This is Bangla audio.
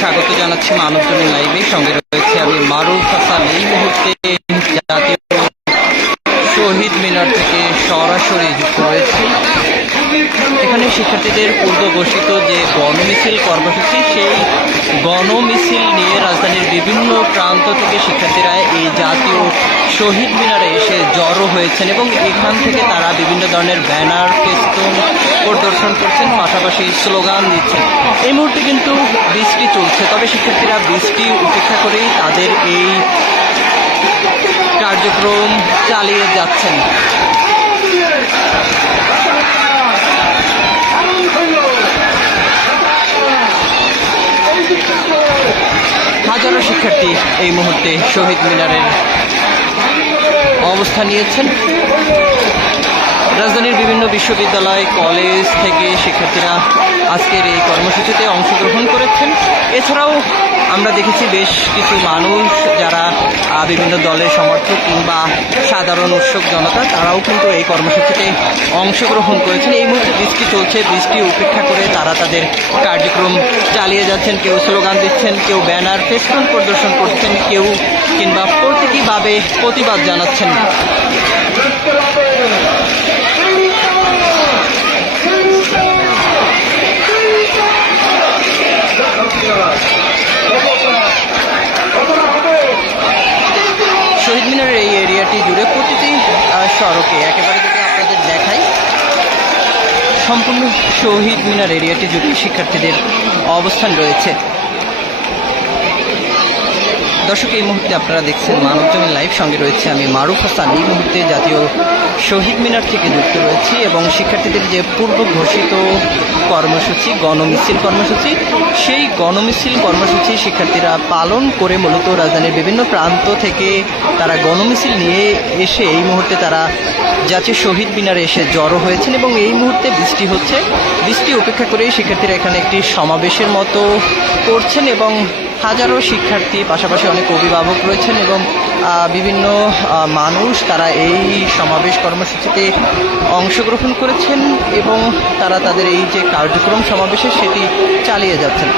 স্বাগত জানাচ্ছি মানবজমিন লাইভে। সঙ্গে রয়েছে আমি মারুফ হাসান। এই মুহূর্তে জাতীয় শহীদ মিনার থেকে সরাসরি যুক্ত রয়েছি। এখানে শিক্ষার্থীদের পূর্ব ঘোষিত যে গণমিছিল কর্মসূচি, সেই গণমিছিল নিয়ে রাজধানীর বিভিন্ন প্রান্ত থেকে শিক্ষার্থীরা এই জাতীয় শহীদ মিনারে এসে জড়ো হয়েছেন এবং এখান থেকে তারা বিভিন্ন ধরনের ব্যানার, ফেস্টুন পরিদর্শন করছেন, পাশাপাশি স্লোগান দিচ্ছেন। এই মুহূর্তে কিন্তু বৃষ্টি চলছে, তবে শিক্ষার্থীরা বৃষ্টি উপেক্ষা করেই তাদের এই কার্যক্রম চালিয়ে যাচ্ছেন। হাজারো শিক্ষার্থী এই মুহূর্তে শহীদ মিনারের অবস্থান নিয়েছেন। রাজধানীর বিভিন্ন বিশ্ববিদ্যালয়, কলেজ থেকে শিক্ষার্থীরা আজকের এই কর্মসূচিতে অংশগ্রহণ করেছেন। এছাড়াও আমরা দেখেছি বেশ কিছু মানুষ যারা বিভিন্ন দলের সমর্থক কিংবা সাধারণ উৎসুক জনতা, তারাও কিন্তু এই কর্মসূচিতে অংশগ্রহণ করেছেন। এই মুহূর্তে বৃষ্টি চলছে, বৃষ্টি উপেক্ষা করে তারা তাদের কার্যক্রম চালিয়ে যাচ্ছেন। কেউ স্লোগান দিচ্ছেন, কেউ ব্যানার, ফেস্টুন পরিদর্শন করছেন, কেউ কিংবা প্রতীকীভাবে প্রতিবাদ জানাচ্ছেন। শহীদ মিনারের এই এরিয়াটি জুড়ে প্রতিটি সড়কে একেবারে যদি আপনাদের দেখাই, সম্পূর্ণ শহীদ মিনার এরিয়াটি জুড়ে শিক্ষার্থীদের অবস্থান রয়েছে। দর্শক, এই মুহূর্তে আপনারা দেখছেন মানবজমিন লাইভ। সঙ্গে রয়েছে আমি মারুফ হাসান। এই মুহূর্তে জাতীয় শহীদ মিনার থেকে যুক্ত রয়েছি এবং শিক্ষার্থীদের যে পূর্ব ঘোষিত কর্মসূচি, গণমিছিল কর্মসূচি, সেই গণমিছিল কর্মসূচি শিক্ষার্থীরা পালন করে মূলত রাজধানীর বিভিন্ন প্রান্ত থেকে তারা গণমিছিল নিয়ে এসে এই মুহূর্তে তারা জাতীয় শহীদ মিনারে এসে জড়ো হয়েছেন এবং এই মুহূর্তে বৃষ্টি হচ্ছে। বৃষ্টি উপেক্ষা করেই শিক্ষার্থীরা এখানে একটি সমাবেশের মতো করছেন এবং হাজারো শিক্ষার্থী, পাশাপাশি অনেক অভিভাবক রয়েছেন এবং বিভিন্ন মানুষ তারা এই সমাবেশ কর্মসূচিতে অংশগ্রহণ করেছেন এবং তারা তাদের এই যে কার্যক্রম সমাবেশের সেটি চালিয়ে যাচ্ছেন।